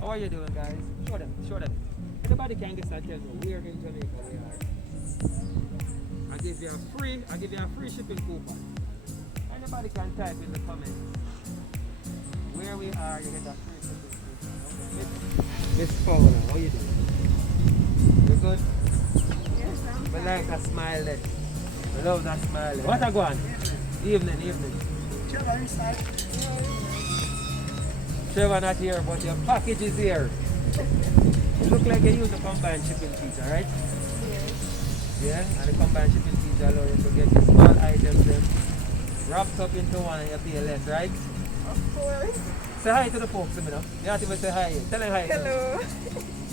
How are you doing, guys? Show them, show them. Anybody can guess and tell me where in Jamaica we are. I give you a free shipping coupon. Anybody can type in the comments where we are. You get a free shipping coupon. Okay. Miss Paula, how you doing? You good? Yes, I'm I like that smile there. I love that smile there. What a go on? Evening, evening. Trevor inside. Trevor not here, but your package is here. You look like you use a combined shipping feature, right? Yes. Yeah, and the combined shipping feature allows you to get the small items them wrapped up into one and you pay less, right? Of course. Say hi to the folks, you know. You have to say hi. Tell them hi. Hello.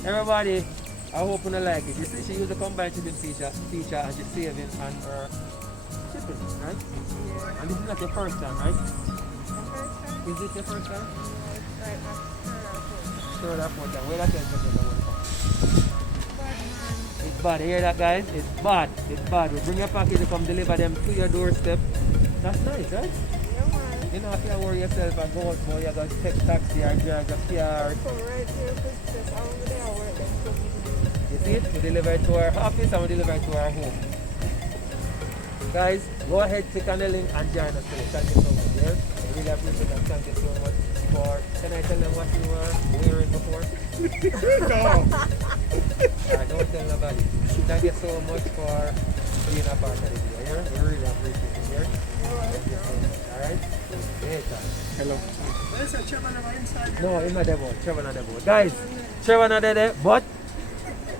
Everybody, I hope you like it. You see, she used the combined shipping feature and she's saving on her shipping, right? Yeah. And this is not your first time, right? The Is first time? it your first time? Right after. Sure, that fourth time. Where that time from? Bad man. It's bad. Hear that, guys? It's bad. It's bad. We bring your package to come deliver them to your doorstep. That's nice, right? Yeah, man. You don't have to worry yourself and go out more. You're going to take taxi or drive a car. Come right here to step over there where they come to. You see it? We deliver it to our office and we deliver it to our home. Guys, go ahead, click on the link and join us today. Thank you so much. Yeah? I really appreciate that. Thank you so much for. Can I tell them what you were wearing before? No. Alright, don't tell nobody. Thank you so much for being a part of the video. Yeah? We really appreciate it. Yeah? Thank you so much. Alright? Later. Hello. Where's the Trevor never inside? No, in my demo. Trevor not demo. Guys, Trevor not there, but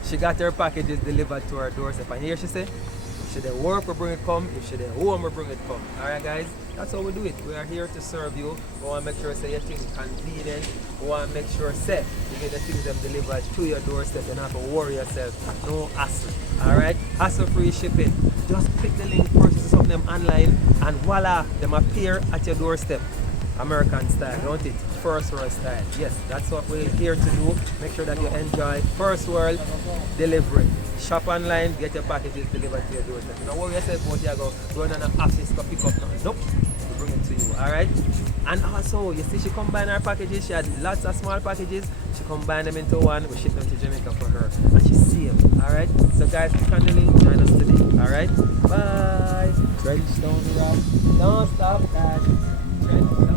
she got her packages delivered to her doorstep. And here she say, if she dey work, we bring it come. If she dey home, we bring it come. Alright, guys? That's how we do it. We are here to serve you. We want to make sure say your things convenient. We want to make sure say you get the things them delivered to your doorstep. You don't have to worry yourself. No hassle. Alright? Hassle-free shipping. Just click the link, purchase something them online, and voila, them appear at your doorstep. American style, don't it? First world style. Yes, that's what we're here to do. Make sure that you enjoy first world delivery. Shop online, get your packages delivered to your doorstep. Don't worry yourself about you go in an office to pick up nothing. Nope. We bring it to you, alright? And also, you see she combined her packages. She had lots of small packages. She combined them into one. We ship them to Jamaica for her. And she saved, alright? So guys, click on the link, join us today, alright? Bye! Trench down the rock. Don't stop, guys. Trench down.